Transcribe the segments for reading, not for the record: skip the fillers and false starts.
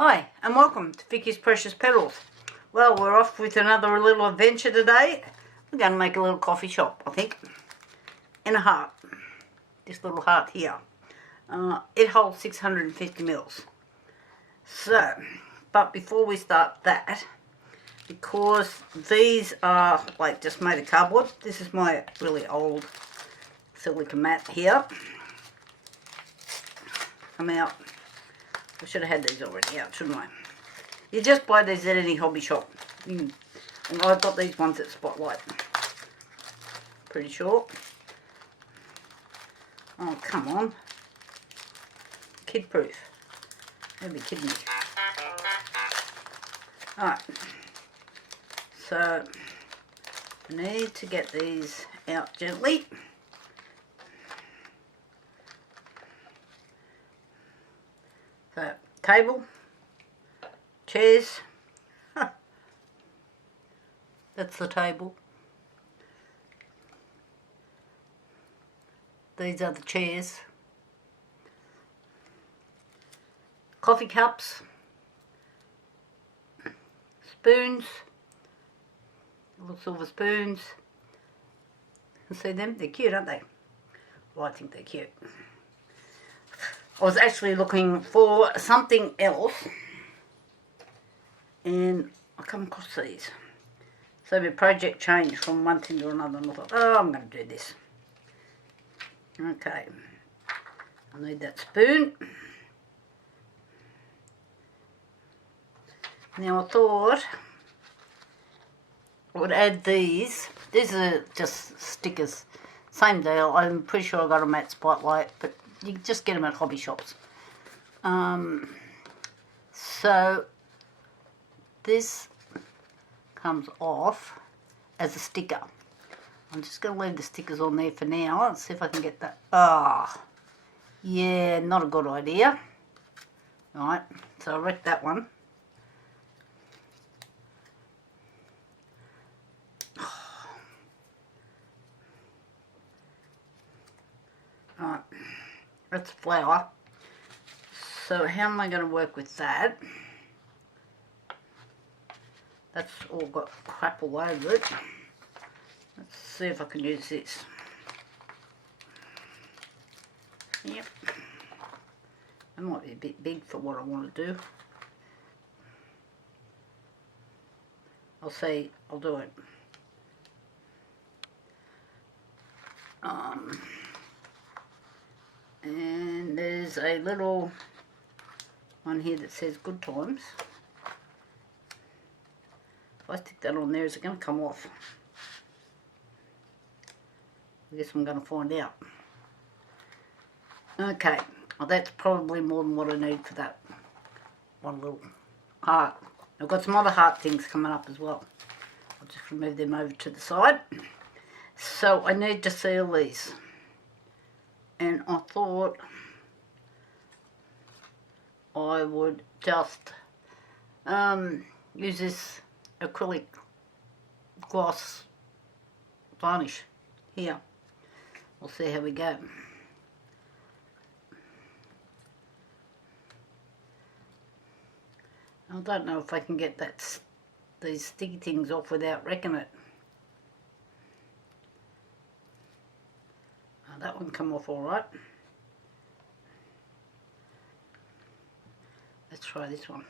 Hi and welcome to Vicky's Precious Petals. Well, we're off with another little adventure today. We're going to make a little coffee shop, I think, in a heart. This little heart here. It holds 650 mils. So, but before we start that, because these are like just made of cardboard, this is my really old silica mat here. Come out. I should have had these already out, shouldn't I? You just buy these at any hobby shop. And I've got these ones at Spotlight. Pretty sure. Oh, come on. Kid proof. You'll be kidding me. Alright. So, I need to get these out gently. So, table, chairs, that's the table, these are the chairs, coffee cups, spoons, little silver spoons. You see them? They're cute, aren't they? Well, I think they're cute. I was actually looking for something else and I come across these. So the project changed from one thing to another and I thought, oh, I'm going to do this. Okay, I need that spoon. Now I thought I would add these. These are just stickers. Same deal. I'm pretty sure I got them at Spotlight, but you can just get them at hobby shops. So this comes off as a sticker. I'm just going to leave the stickers on there for now. Let's see if I can get that. Ah, yeah, not a good idea. Alright, so I'll wreck that one. Alright. That's flour. So how am I going to work with that? That's all got crap all over it. Let's see if I can use this. Yep. That might be a bit big for what I want to do. I'll see. I'll do it. And there's a little one here that says good times. If I stick that on there, is it going to come off? I guess I'm going to find out. Okay, well that's probably more than what I need for that one little heart. I've got some other heart things coming up as well. I'll just remove them over to the side. So I need to seal these. And I thought I would just use this acrylic gloss varnish here. We'll see how we go. I don't know if I can get these sticky things off without wrecking it. That one come off all right. Let's try this one.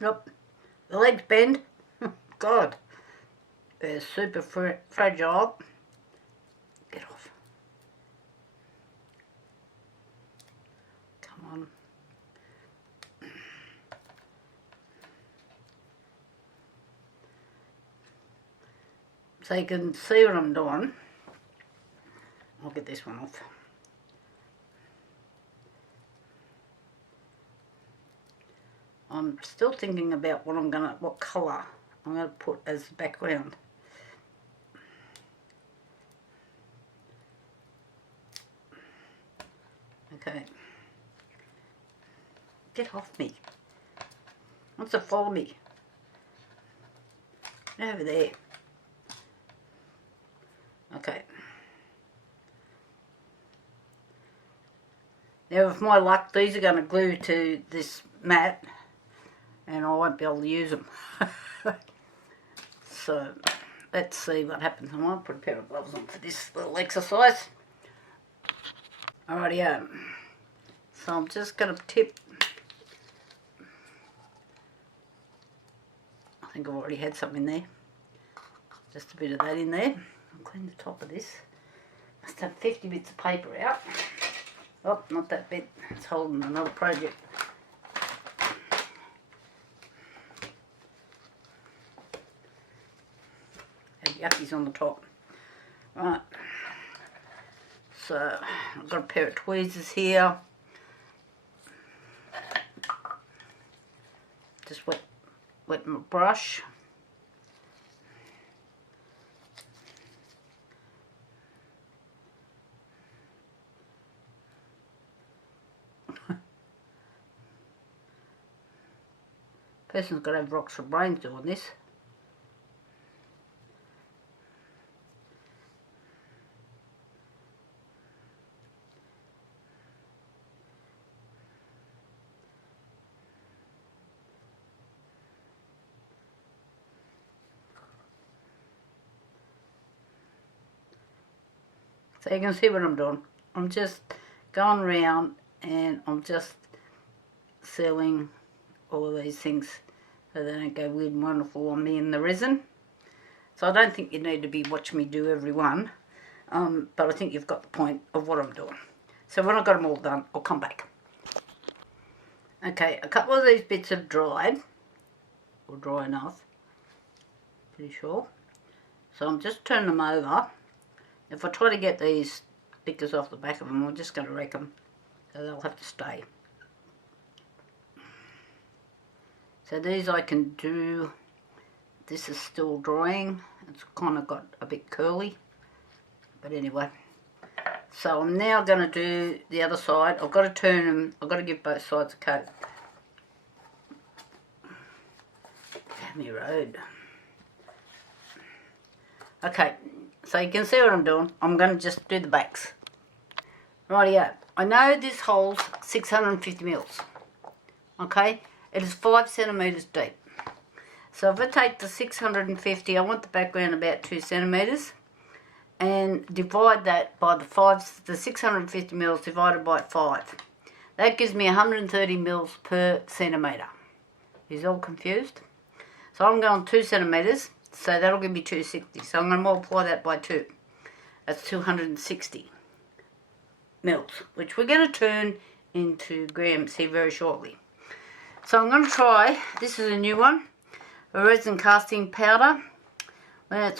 Nope. The legs bend. God. They're super fragile. Get off. Come on. So you can see what I'm doing. I'll get this one off. I'm still thinking about what colour I'm gonna put as the background. Okay. Get off me. Wants to follow me. Get over there. Okay. Now with my luck, these are going to glue to this mat and I won't be able to use them. So let's see what happens. I might put a pair of gloves on for this little exercise. Alrighty, so I'm just going to tip. I think I've already had some in there. Just a bit of that in there. I'll clean the top of this. Must have 50 bits of paper out. Oh, not that bit. It's holding another project. Have yuckies on the top. Right. So, I've got a pair of tweezers here. Just wet my brush. Person's got to have rocks for brains doing this. So you can see what I'm doing. I'm just going around and I'm just sealing all of these things so they don't go weird and wonderful on me in the resin. So I don't think you need to be watching me do every one, but I think you've got the point of what I'm doing. So when I've got them all done, I'll come back. Okay, a couple of these bits have dried, or dry enough, pretty sure. So I'm just turning them over. If I try to get these stickers off the back of them, I'm just going to wreck them, so they'll have to stay. So these I can do, this is still drying, it's kind of got a bit curly, but anyway. So I'm now going to do the other side. I've got to turn them, I've got to give both sides a coat. Damn me road. Okay, so you can see what I'm doing. I'm going to just do the backs. Rightio. I know this holds 650 mils. Okay, it is 5 centimetres deep. So if I take the 650, I want the background about 2 centimetres, and divide that by the 650 mils divided by 5. That gives me 130 mils per centimetre. Is all confused? So I'm going 2 centimetres. So that'll give me 260. So I'm going to multiply that by 2. That's 260 mils, which we're going to turn into grams here very shortly. So I'm going to try, this is a new one, a Resin Casting Powder.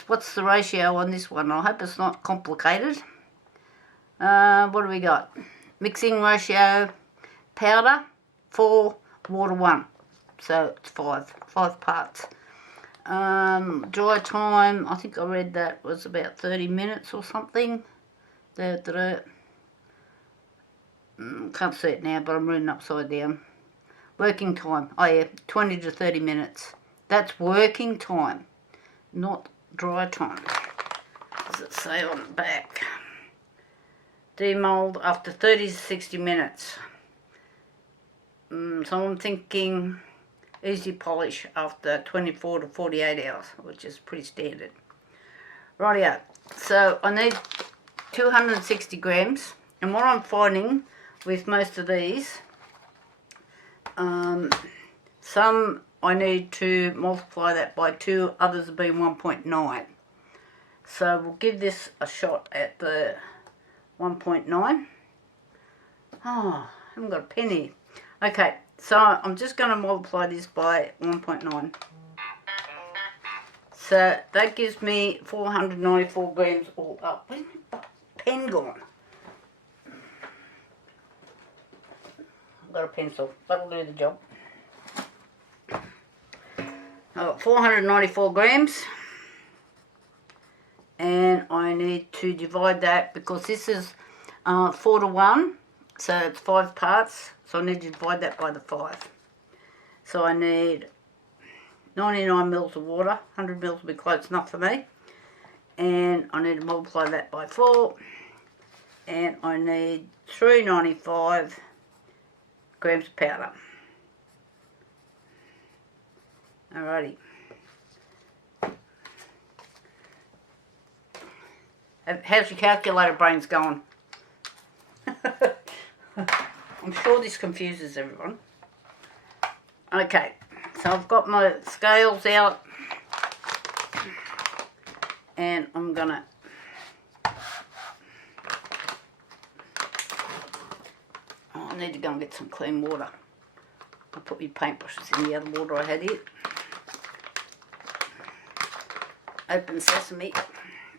What's the ratio on this one? I hope it's not complicated. What do we got? Mixing ratio powder 4, water 1. So it's 5 parts. Dry time, I think I read that was about 30 minutes or something. Can't see it now, but I'm reading upside down. Working time, oh yeah, 20 to 30 minutes. That's working time, not dry time. Does it say on the back? Demold after 30 to 60 minutes. So I'm thinking easy polish after 24 to 48 hours, which is pretty standard. Rightio, so I need 260 grams, and what I'm finding with most of these, some I need to multiply that by 2, others have been 1.9. So we'll give this a shot at the 1.9. Oh, I haven't got a penny. Okay, so I'm just going to multiply this by 1.9. So that gives me 494 grams all up. Where's my pen gone? I've got a pencil. That'll do the job. I've got 494 grams. And I need to divide that because this is 4 to 1. So it's 5 parts. So I need to divide that by the 5. So I need 99 mils of water. 100 mils will be close enough for me. And I need to multiply that by 4. And I need 395 grams of powder. Alrighty. How's your calculator brains going? I'm sure this confuses everyone. Okay, so I've got my scales out and I'm gonna I need to go and get some clean water. I'll put my paintbrushes in the other water I had here. Open sesame. Here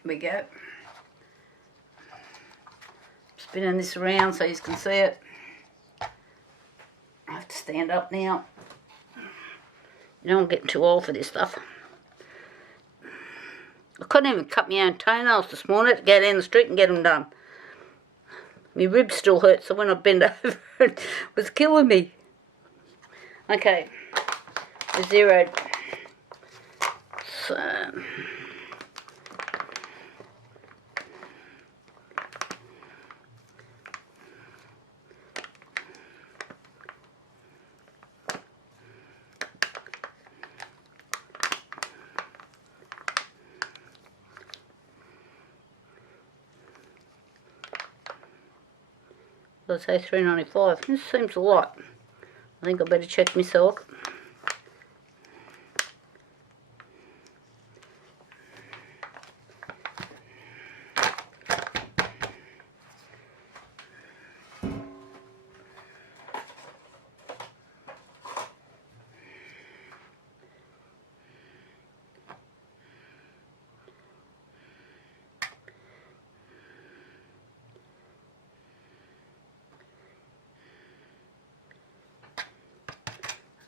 we go. Spinning this around so you can see it. I have to stand up now. You know I'm getting too old for this stuff. I couldn't even cut my own toenails this morning to go down the street and get them done. My ribs still hurt, so when I bend over it was killing me. Okay, I zeroed. So let's say 395. This seems a lot. I think I better check myself.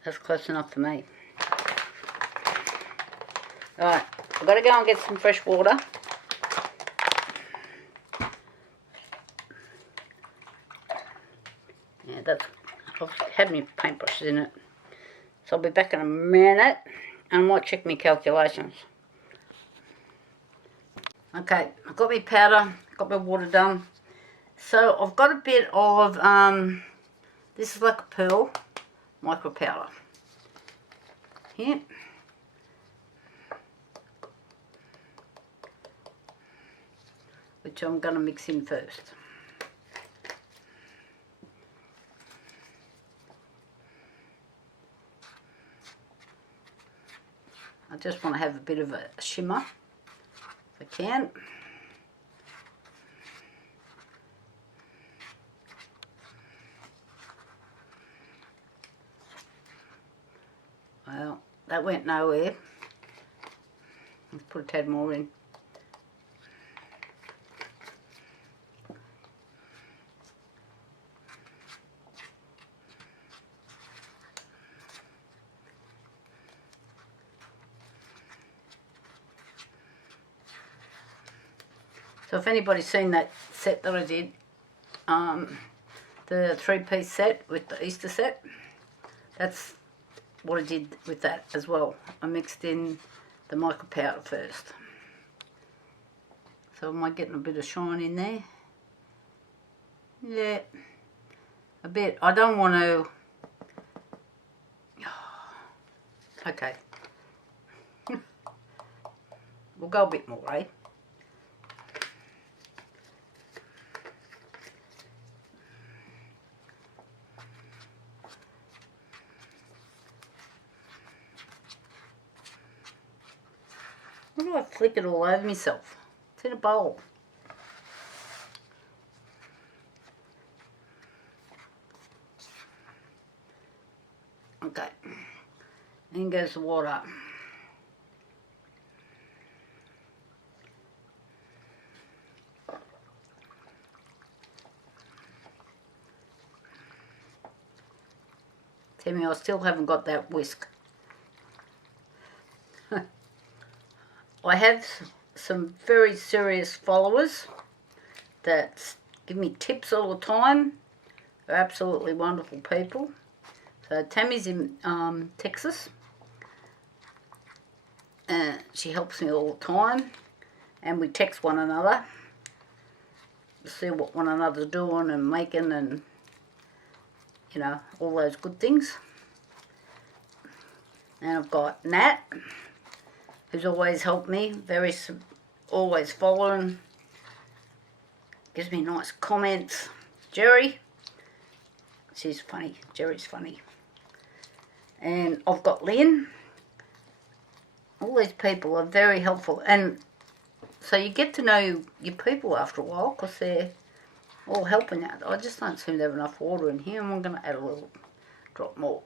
That's close enough for me. Alright, I've got to go and get some fresh water. Yeah, that's, I've had my paintbrushes in it. So I'll be back in a minute and I might check my calculations. Okay, I've got my powder, got my water done. So I've got a bit of, this is like a pearl micro powder here. Which I'm going to mix in first. I just want to have a bit of a shimmer if I can. Well, that went nowhere. Let's put a tad more in. So if anybody's seen that set that I did, the 3-piece set with the Easter set, that's what I did with that as well. I mixed in the mica powder first. So am I getting a bit of shine in there? Yeah, a bit. I don't want to... Okay. We'll go a bit more, eh? Why do I flick it all over myself? It's in a bowl. Okay. In goes the water. Tell me I still haven't got that whisk. I have some very serious followers that give me tips all the time. They're absolutely wonderful people. So Tammy's in Texas. She helps me all the time. And we text one another. to see what one another's doing and making, and you know, all those good things. And I've got Nat, who's always helped me, always following, gives me nice comments. Jerry, she's funny, Jerry's funny. And I've got Lynn. All these people are very helpful, and so you get to know your people after a while because they're all helping out. I just don't seem to have enough water in here, and I'm going to add a little drop more.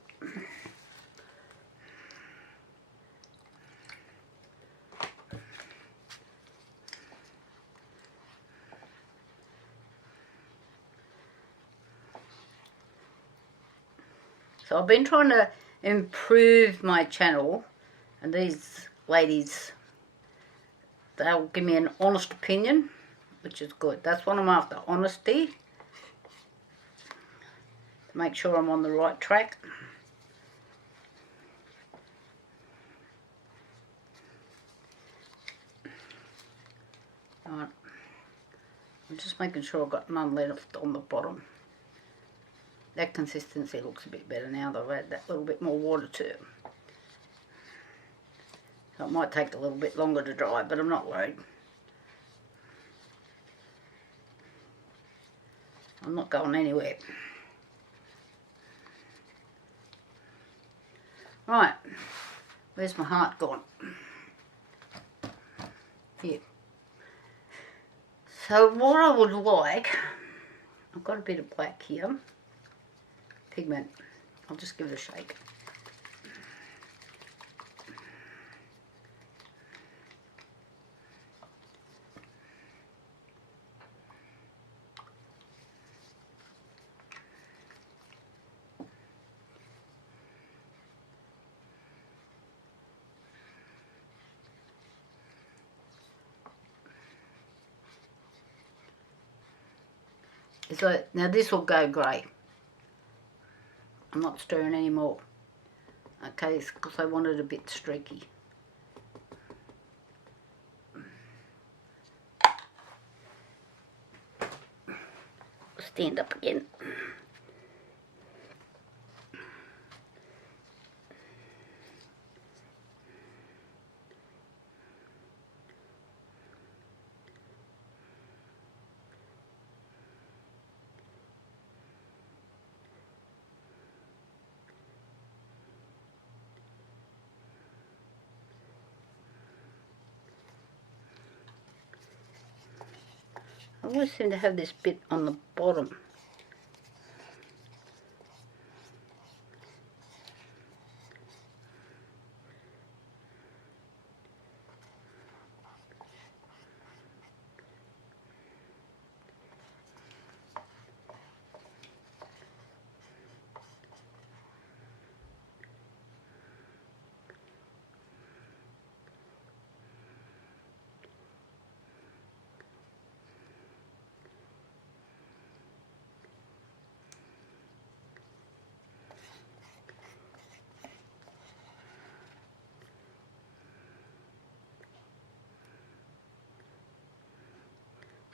So I've been trying to improve my channel, and these ladies, they'll give me an honest opinion, which is good. That's what I'm after, honesty, to make sure I'm on the right track. Alright, I'm just making sure I've got none left on the bottom. That consistency looks a bit better now that I've added that little bit more water to it. So it might take a little bit longer to dry, but I'm not worried. I'm not going anywhere. Right, where's my heart gone? Here. So what I would like, I've got a bit of black here. Pigment. I'll just give it a shake. So now this will go grey. I'm not stirring anymore. Okay, because I want it a bit streaky. Stand up again. I always seem to have this bit on the bottom.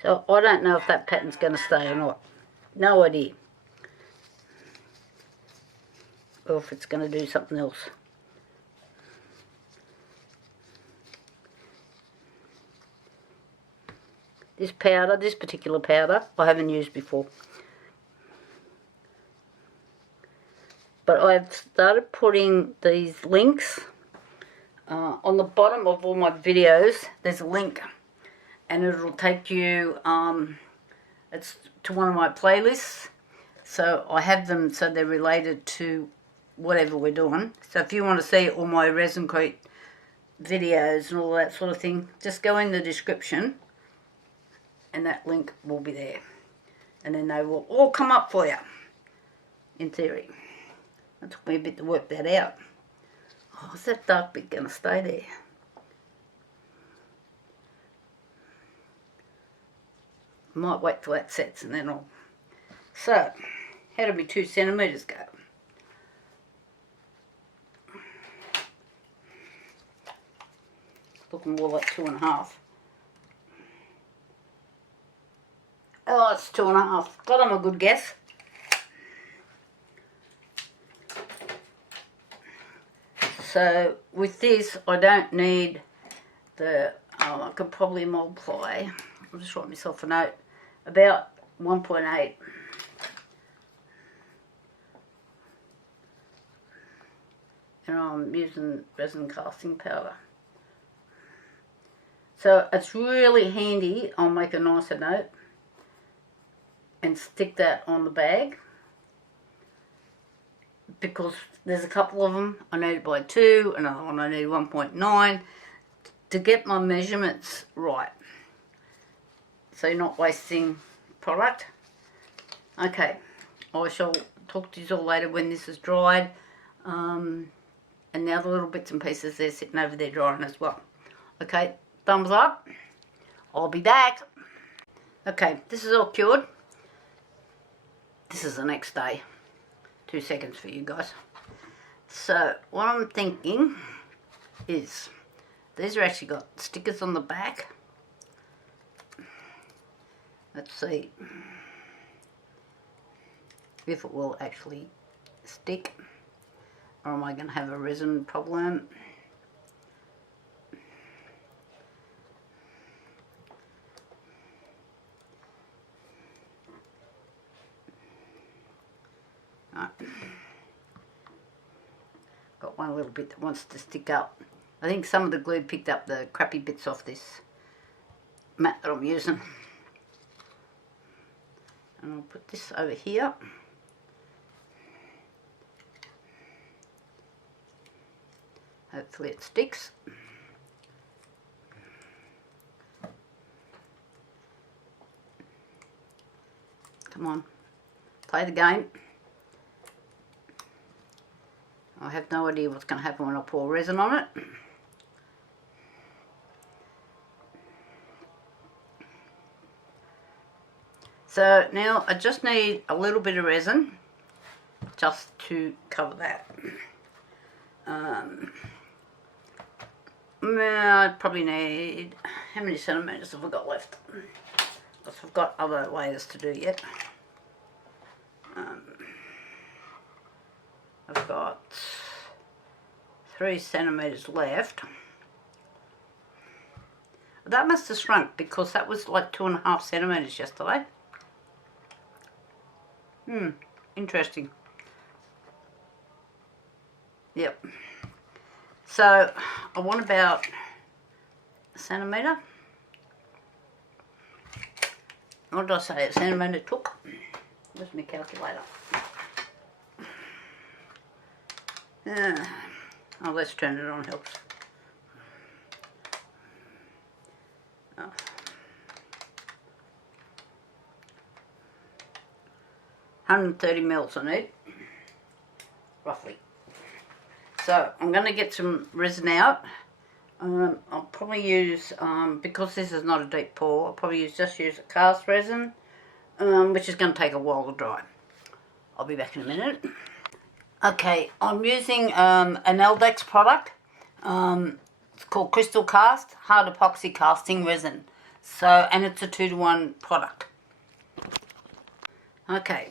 So I don't know if that pattern's going to stay or not. No idea. Or if it's going to do something else. This powder, this particular powder, I haven't used before. But I've started putting these links on the bottom of all my videos. There's a link, and it'll take you it's to one of my playlists. So I have them so they're related to whatever we're doing. So if you want to see all my ResinCrete videos and all that sort of thing, just go in the description and that link will be there. And then they will all come up for you, in theory. It took me a bit to work that out. Oh, is that dark bit going to stay there? I might wait till that sets and then I'll... So, how did my 2 centimetres go? Looking more like 2.5. Oh, it's 2.5. God, I'm a good guess. So with this, I don't need the, I could probably multiply, I'll just write myself a note, about 1.8. And I'm using resin casting powder. So it's really handy. I'll make a nicer note and stick that on the bag, because there's a couple of them. I need it by 2, another one I need 1.9 to get my measurements right, so you're not wasting product. Okay, I shall talk to you all later when this is dried, and the other little bits and pieces they're sitting over there drying as well. Okay, thumbs up. I'll be back. Okay, this is all cured. This is the next day. 2 seconds for you guys. So what I'm thinking is, these are actually got stickers on the back. Let's see if it will actually stick, or am I going to have a resin problem? Right. Got one little bit that wants to stick up. I think some of the glue picked up the crappy bits off this mat that I'm using. And I'll put this over here. Hopefully it sticks. Come on, play the game. I have no idea what's going to happen when I pour resin on it. So now I just need a little bit of resin just to cover that. I'd probably need, how many centimetres have I got left? Because I've got other layers to do yet. I've got 3 centimetres left. That must have shrunk because that was like 2.5 centimetres yesterday. Interesting. Yep. So I want about a centimetre. What did I say a centimetre took? Where's my calculator? Oh, let's turn it on, helps. Oh. 130 mils I need, roughly. So I'm going to get some resin out. I'll probably use, because this is not a deep pour, I'll probably just use a cast resin, which is going to take a while to dry. I'll be back in a minute. Okay, I'm using an Aldax product. It's called Crystal Cast, hard epoxy casting resin. So, and it's a 2-to-1 product. Okay,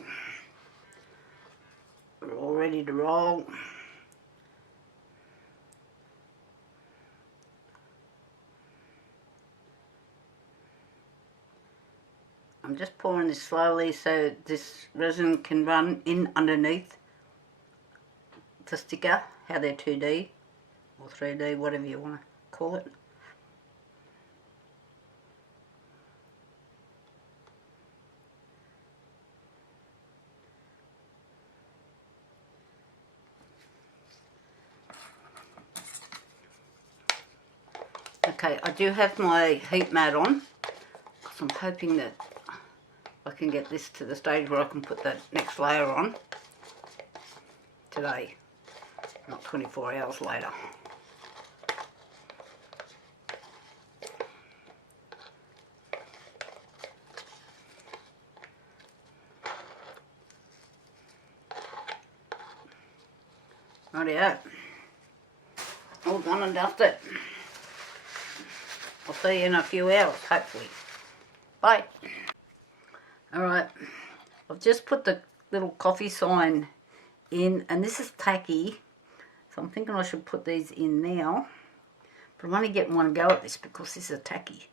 we're all ready to roll. I'm just pouring this slowly so this resin can run in underneath the sticker, how they're 2D or 3D, whatever you want to call it. Okay, I do have my heat mat on, because I'm hoping that I can get this to the stage where I can put the next layer on today, not 24 hours later. Rightio. All done and dusted. I'll see you in a few hours, hopefully. Bye. Alright, I've just put the little coffee sign in, and this is tacky, so I'm thinking I should put these in now, but I'm only getting one go at this because this is tacky.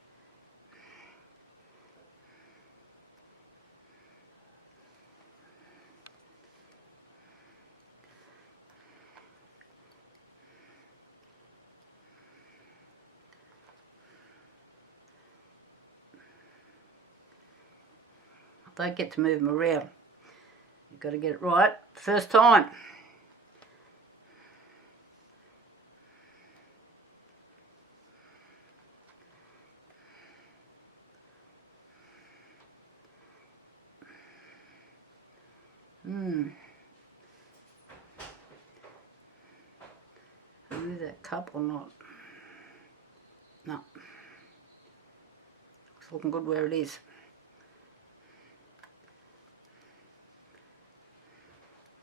Don't get to move them around. You've got to get it right first time. Move that cup or not? No. It's looking good where it is.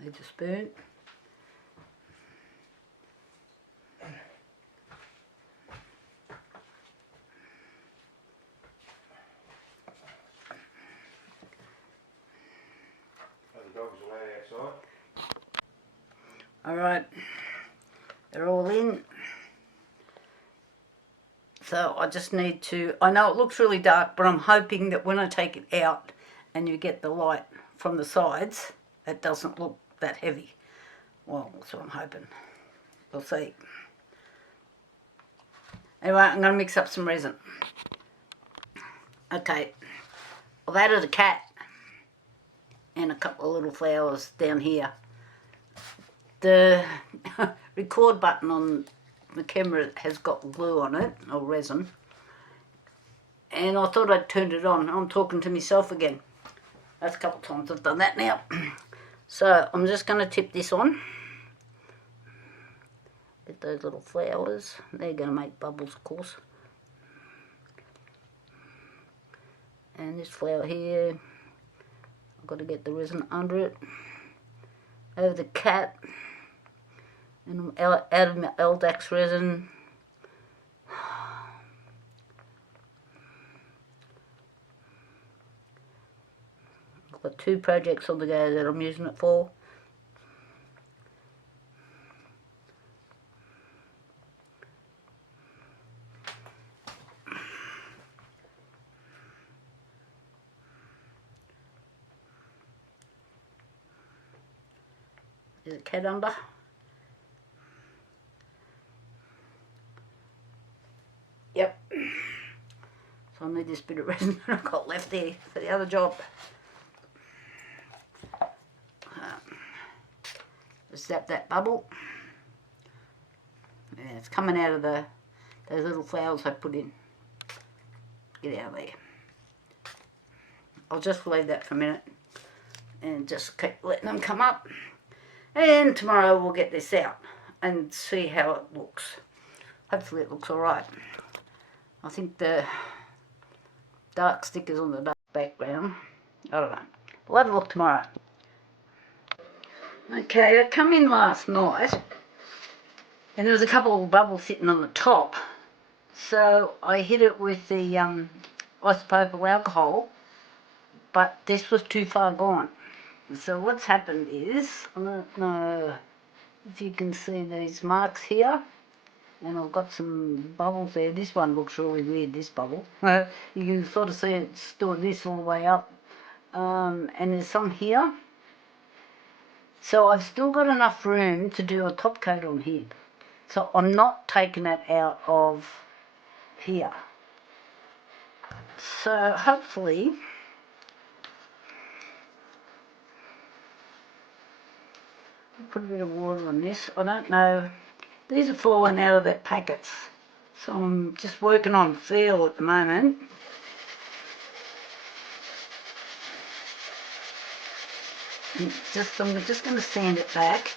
Need a spoon. Are the dogs allowed outside? Alright, they're all in. So I just need to, I know it looks really dark, but I'm hoping that when I take it out and you get the light from the sides, it doesn't look that heavy. Well, that's what I'm hoping. We'll see. Anyway, I'm going to mix up some resin. Okay, I've added a cat and a couple of little flowers down here. The record button on the camera has got glue on it, or resin, and I thought I'd turned it on. I'm talking to myself again. That's a couple of times I've done that now. So I'm just going to tip this on. Get those little flowers. They're going to make bubbles, of course. And this flower here, I've got to get the resin under it. Over the cat. And I'm out of my Aldax resin. I've got 2 projects on the go that I'm using it for. Is the cat under? Yep. So I need this bit of resin that I've got left there for the other job. Just zap that bubble. Yeah, it's coming out of those little flowers I put in. Get out of there. I'll just leave that for a minute and just keep letting them come up. And tomorrow we'll get this out and see how it looks. Hopefully it looks alright. I think the dark stickers on the dark background. I don't know. We'll have a look tomorrow. Okay, I come in last night and there was a couple of bubbles sitting on the top. So I hit it with the isopropyl alcohol, but this was too far gone. So what's happened is, I don't know if you can see these marks here, and I've got some bubbles there. This one looks really weird, this bubble. You can sort of see it's doing this all the way up. And there's some here. So I've still got enough room to do a top coat on here. So I'm not taking it out of here. So hopefully put a bit of water on this. I don't know. These are falling out of their packets. So I'm just working on feel at the moment. I'm just going to sand it back.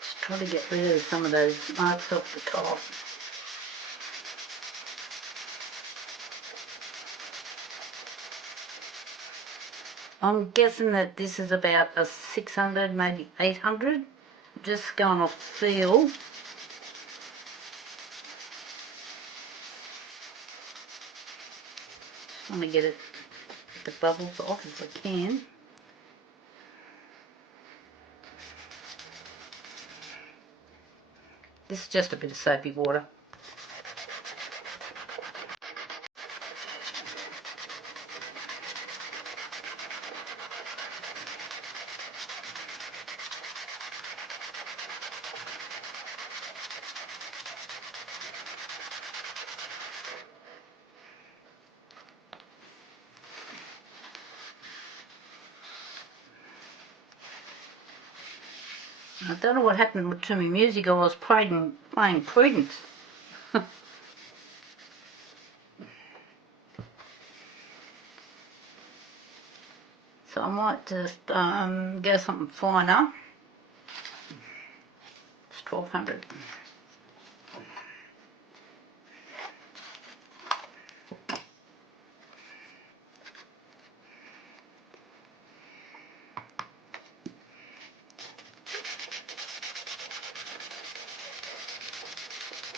Just try to get rid of some of those marks off the top. I'm guessing that this is about a 600, maybe 800. Just going off feel. Just want to get the bubbles off if I can. This is just a bit of soapy water. I don't know what happened to my music. I was playing Prudence. So I might just go something finer. It's 1200.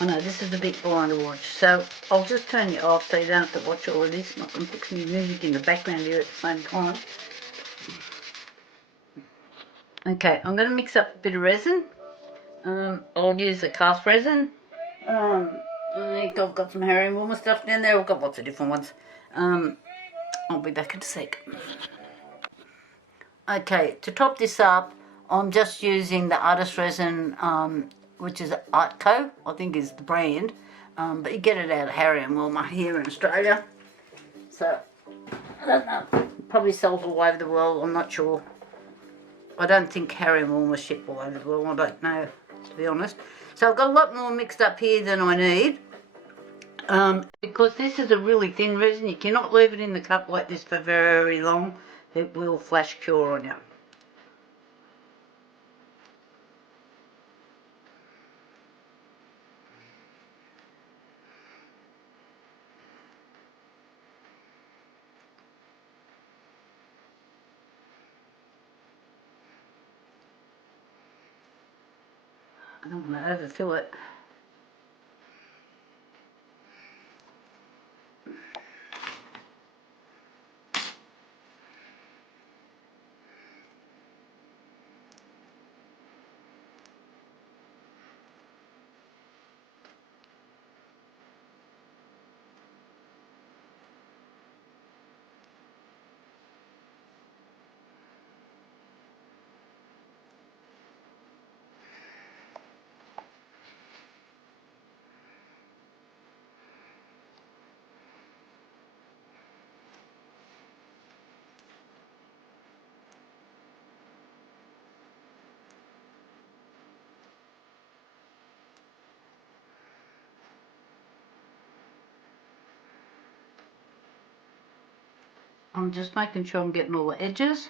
I know this is a bit boring to watch, so I'll just turn it off so you don't have to watch all of this. I'm not going to put some music in the background here at the same time. Okay, I'm going to mix up a bit of resin. I'll use the cast resin. I've got some herring warmer stuff down there. I've got lots of different ones. I'll be back in a sec. Okay, to top this up, I'm just using the artist resin, which is Artco, I think is the brand. But you get it out of Harry and Wilma here in Australia. So, I don't know, probably sells all over the world, I'm not sure. I don't think Harry and Wilma ship all over the world, I don't know, to be honest. So I've got a lot more mixed up here than I need. Because this is a really thin resin, you cannot leave it in the cup like this for very long. It will flash cure on you. I don't want to overfill it. I'm just making sure I'm getting all the edges.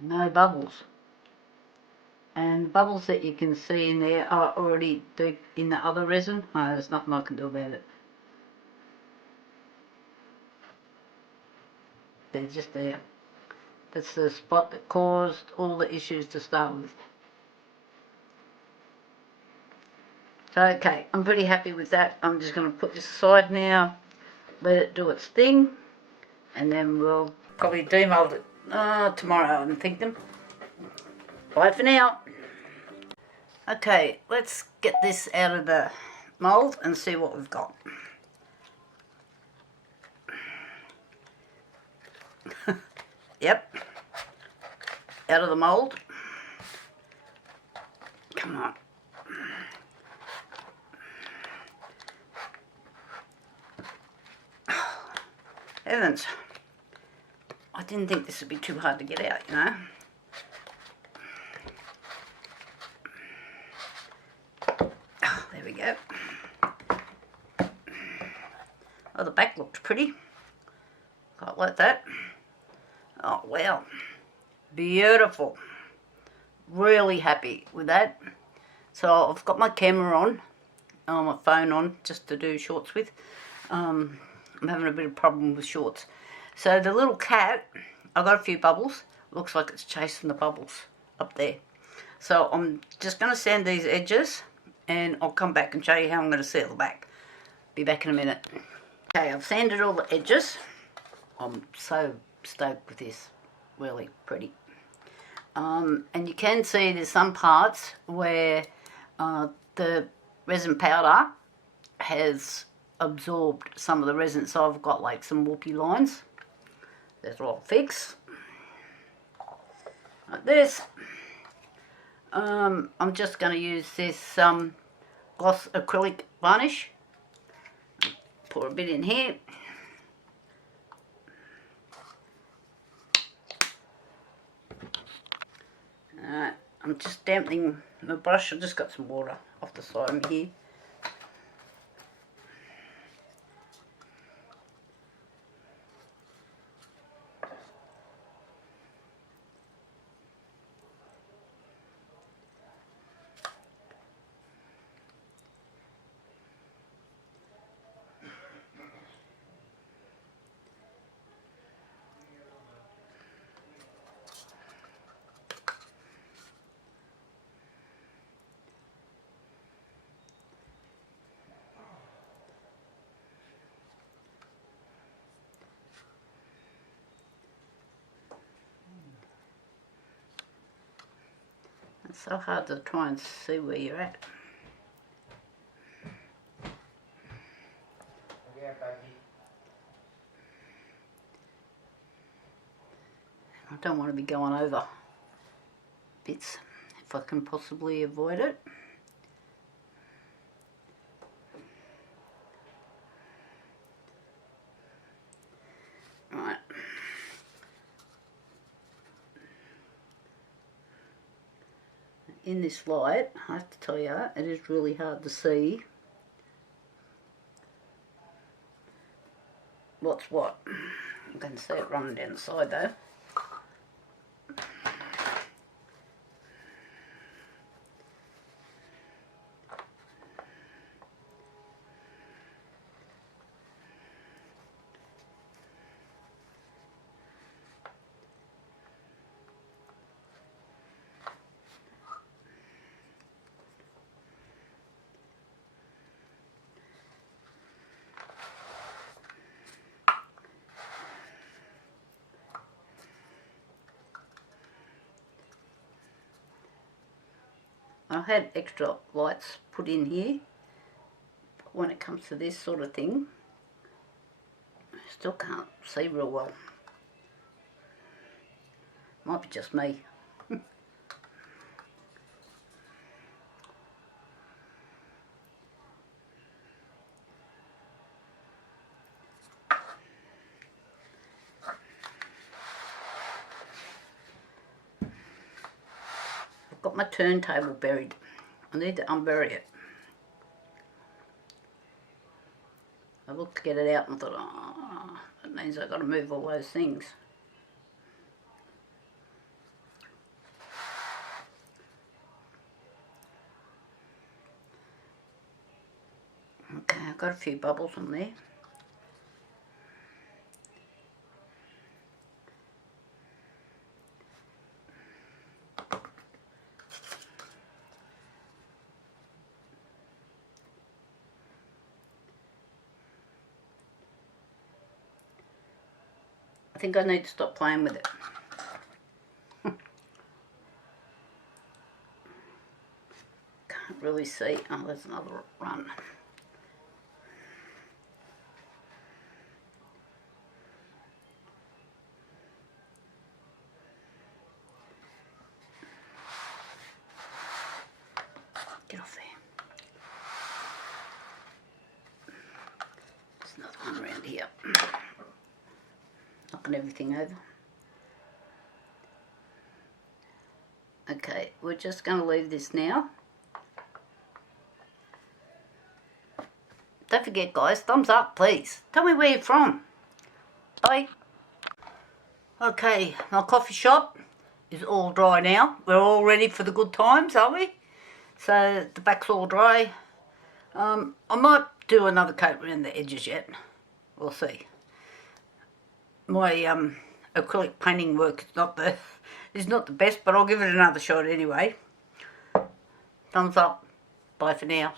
No bubbles. And the bubbles that you can see in there are already deep in the other resin. Oh, there's nothing I can do about it. They're just there. That's the spot that caused all the issues to start with. So, okay, I'm pretty happy with that. I'm just going to put this aside now, let it do its thing, and then we'll probably demold it tomorrow, I'm thinking. Bye for now. Okay, let's get this out of the mould and see what we've got. Yep, out of the mould. Come on. Heavens, I didn't think this would be too hard to get out, you know. Oh, there we go. Oh, the back looked pretty. Quite like that. Oh, wow. Beautiful. Really happy with that. So I've got my camera on, my phone on, just to do shorts with. I'm having a bit of problem with shorts. So the little cat, I've got a few bubbles. Looks like it's chasing the bubbles up there. So I'm just going to sand these edges and I'll come back and show you how I'm going to seal the back. Be back in a minute. Okay, I've sanded all the edges. I'm so stoked with this. Really pretty. And you can see there's some parts where the resin powder has absorbed some of the resin, so I've got like some whoopie lines. That's all I'll fix. Like this. I'm just going to use this gloss acrylic varnish. Pour a bit in here. I'm just dampening the brush. I've just got some water off the side of me here. It's so hard to try and see where you're at. I don't want to be going over bits if I can possibly avoid it. Right. In this light, I have to tell you, it is really hard to see what's what. You can see it running down the side though. I had extra lights put in here, but when it comes to this sort of thing, I still can't see real well. Might be just me. I've got my turntable buried. I need to unbury it. I looked to get it out and I thought, oh, that means I've got to move all those things. Okay, I've got a few bubbles on there. I think I need to stop playing with it. Can't really see. Oh, there's another run. Get off there. There's another one around here. Knocking everything over. Okay, we're just going to leave this now. Don't forget guys, thumbs up please. Tell me where you're from. Bye. Okay, my coffee shop is all dry now. We're all ready for the good times, are we? So the back's all dry. I might do another coat around the edges yet. We'll see. My acrylic painting work is not the best, but I'll give it another shot anyway. Thumbs up. Bye for now.